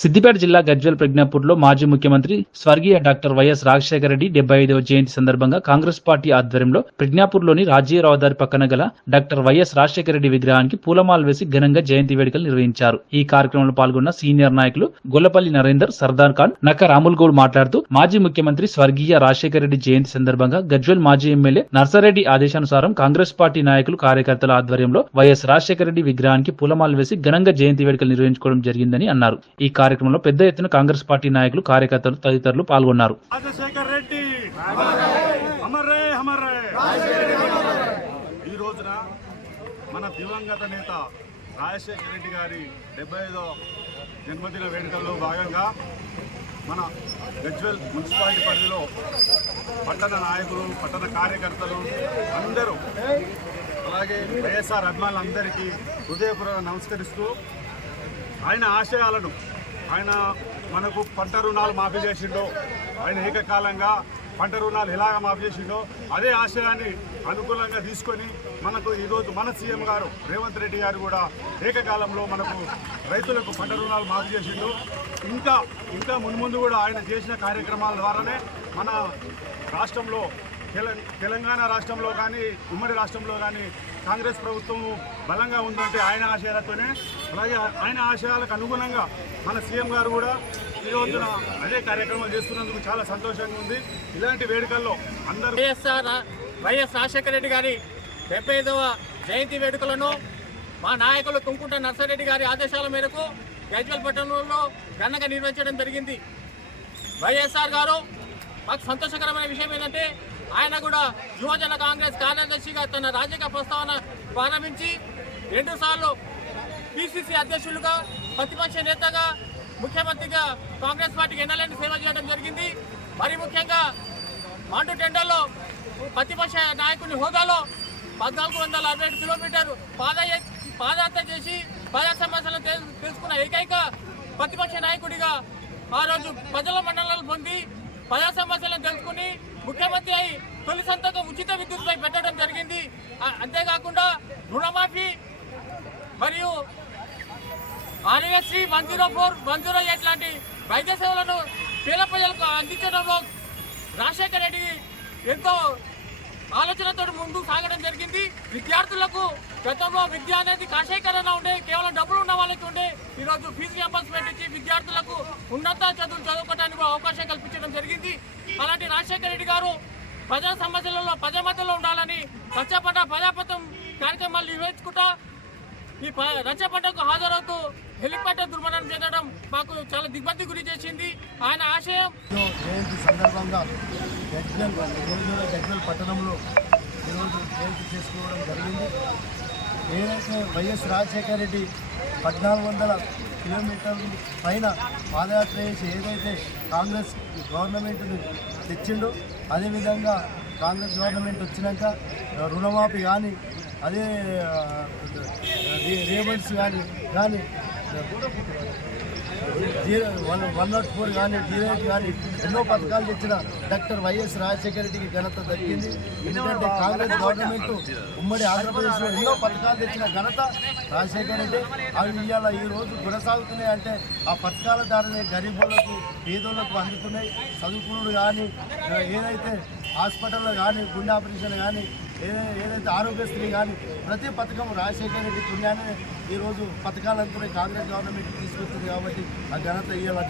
సిద్దిపేట జిల్లా గజ్వేల్ ప్రజ్ఞాపూర్లో మాజీ ముఖ్యమంత్రి స్వర్గీయ డాక్టర్ వైఎస్ రాజశేఖర రెడ్డి డెబ్బై ఐదవ జయంతి సందర్భంగా కాంగ్రెస్ పార్టీ ఆధ్వర్యంలో ప్రజ్ఞాపూర్లోని రాజీయ రహదారి పక్కన గల డాక్టర్ వైఎస్ రాజశేఖర రెడ్డి విగ్రహానికి పూలమాలు వేసి ఘనంగా జయంతి వేడుకలు నిర్వహించారు. ఈ కార్యక్రమంలో పాల్గొన్న సీనియర్ నాయకులు గొల్లపల్లి నరేందర్ సర్దార్ ఖాన్ నక్క రాముల్ గౌడ్ మాట్లాడుతూ మాజీ ముఖ్యమంత్రి స్వర్గీయ రాజశేఖర రెడ్డి జయంతి సందర్భంగా గజ్వేల్ మాజీ ఎమ్మెల్యే నర్సారెడ్డి ఆదేశానుసారం కాంగ్రెస్ పార్టీ నాయకులు కార్యకర్తల ఆధ్వర్యంలో వైఎస్ రాజశేఖర రెడ్డి విగ్రహానికి పూలమాలు వేసి ఘనంగా జయంతి వేడుకలు నిర్వహించుకోవడం జరిగిందని అన్నారు. ఈ కార్యక్రమంలో పెద్ద ఎత్తున కాంగ్రెస్ పార్టీ నాయకులు కార్యకర్తలు తదితరులు పాల్గొన్నారు. రెడ్డి! అమర్ అమర్ ఈ రోజున మన దివంగత నేత రాజశేఖర రెడ్డి గారి డెబ్బై ఐదో జన్మదిన వేడుకల్లో భాగంగా మన గజ్వెల్ మున్సిపాలిటీ పరిధిలో పట్టణ నాయకులు పట్టణ కార్యకర్తలు అందరూ అలాగే వైఎస్ఆర్ అభిమానులందరికీ హృదయపూర్వక నమస్కరిస్తూ ఆయన ఆశయాలను ఆయన మనకు పంట రుణాలు మాఫీ చేసిండో. ఆయన ఏకకాలంగా పంట రుణాలు ఎలాగ మాఫీ చేసిండో అదే ఆశయాన్ని అనుకూలంగా తీసుకొని మనకు ఈరోజు మన సీఎం గారు రేవంత్ రెడ్డి గారు కూడా ఏకకాలంలో మనకు రైతులకు పంట రుణాలు మాఫీ చేసిండు. ఇంకా ఇంకా మున్ముందు కూడా ఆయన చేసిన కార్యక్రమాల ద్వారానే మన రాష్ట్రంలో తెలంగాణ రాష్ట్రంలో కానీ ఉమ్మడి రాష్ట్రంలో కానీ కాంగ్రెస్ ప్రభుత్వం బలంగా ఉందంటే ఆయన ఆశయాలతోనే అలాగే ఆయన ఆశయాలకు అనుగుణంగా మన సీఎం గారు కూడా ఈ రోజున అదే కార్యక్రమాలు చేస్తున్నందుకు చాలా సంతోషంగా ఉంది. ఇలాంటి వేడుకల్లో అందరూ వైఎస్ఆర్ వైఎస్ రాజశేఖర రెడ్డి గారి డెబ్బై జయంతి వేడుకలను మా నాయకులు తుంకుంట నర్సారెడ్డి గారి ఆదేశాల మేరకు గజ్వల్ పట్టణంలో ఘనంగా నిర్వహించడం జరిగింది. వైఎస్ఆర్ గారు మాకు సంతోషకరమైన విషయం ఏంటంటే ఆయన కూడా యువజన కాంగ్రెస్ కార్యదర్శిగా తన రాజకీయ ప్రస్తావన ప్రారంభించి రెండుసార్లు పిసిసి అధ్యక్షులుగా ప్రతిపక్ష నేతగా ముఖ్యమంత్రిగా కాంగ్రెస్ పార్టీకి ఎన్నలేని సేవ చేయడం జరిగింది. మరి ముఖ్యంగా మాండు టెండర్లో ప్రతిపక్ష నాయకుని హోదాలో పద్నాలుగు వందల అరవై ఏడు కిలోమీటర్ పాదయ పాదయాత్ర చేసి ప్రజా సమస్యలను తెలుసుకున్న ఏకైక ప్రతిపక్ష నాయకుడిగా ఆ రోజు ప్రజల మండలాలు పొంది ప్రజా సమస్యలను తెలుసుకుని ముఖ్యమంత్రి అయి తొలి సంతకం ఉచిత విద్యుత్పై పెట్టడం జరిగింది. అంతేకాకుండా రుణమాఫీ మరియు RSC one zero four one zero eight లాంటి వైద్య సేవలను పేద ప్రజలకు అందించడంలో రాజశేఖర రెడ్డి ఎంతో ఆలోచనతో ముందు సాగడం జరిగింది. విద్యార్థులకు గతంలో విద్య అనేది కాషాయకరణ ఉండే కేవలం డబ్బులు ఉన్న వాళ్ళకి ఉండే ఈరోజు ఫీజు రియంబర్స్మెంట్ ఇచ్చి విద్యార్థులకు ఉన్నత చదువులు చదువుకోవడానికి అవకాశం కల్పించడం జరిగింది. అలాంటి రాజశేఖర రెడ్డి గారు ప్రజా సమస్యలలో ప్రజా మధ్యలో ఉండాలని రచ్చపంట ప్రజాపథం కార్యక్రమాలు నిర్వహించుకుంటా ఈ రచ్చపంటకు హాజరవుతూ హెలికాప్టర్ దుర్మరణం చెందడం మాకు చాలా దిగ్బంది గురి చేసింది. ఆయన ఆశయం జయంతి సందర్భంగా గజ్వల్ గజ్వల్ పట్టణంలో ఈరోజు జయంతి చేసుకోవడం జరిగింది. ఏదైతే వైఎస్ రాజశేఖర రెడ్డి పద్నాలుగు వందల కిలోమీటర్ల పైన పాదయాత్ర చేసి ఏదైతే కాంగ్రెస్ గవర్నమెంట్ని తెచ్చిండో అదేవిధంగా కాంగ్రెస్ గవర్నమెంట్ వచ్చినాక రుణమాఫీ కానీ అదే రేబల్స్ కానీ కానీ zero one one not four కానీ జీరో ఎయిట్ కానీ ఎన్నో పథకాలు తెచ్చిన డాక్టర్ వైఎస్ రాజశేఖర రెడ్డికి ఘనత దక్కింది. ఎందుకంటే కాంగ్రెస్ గవర్నమెంట్ ఉమ్మడి ఆంధ్రప్రదేశ్లో ఎన్నో పథకాలు తెచ్చిన ఘనత రాజశేఖర రెడ్డి. అవి ఇవాళ ఈ రోజు కొనసాగుతున్నాయి అంటే ఆ పథకాల ద్వారానే గరీబులకు పేదోళ్ళకు అందుతున్నాయి. చదువుకునుడు కానీ ఏదైతే హాస్పిటల్లో కానీ గుండె ఆపరేషన్ కానీ ఏదైతే ఆరోగ్యశ్రీ కానీ ప్రతి పథకం రాజశేఖర రెడ్డి పుణ్యాన్ని ఈరోజు పథకాలు కాంగ్రెస్ గవర్నమెంట్ తీసుకొస్తుంది కాబట్టి ఆ ఘనత ఇవాళ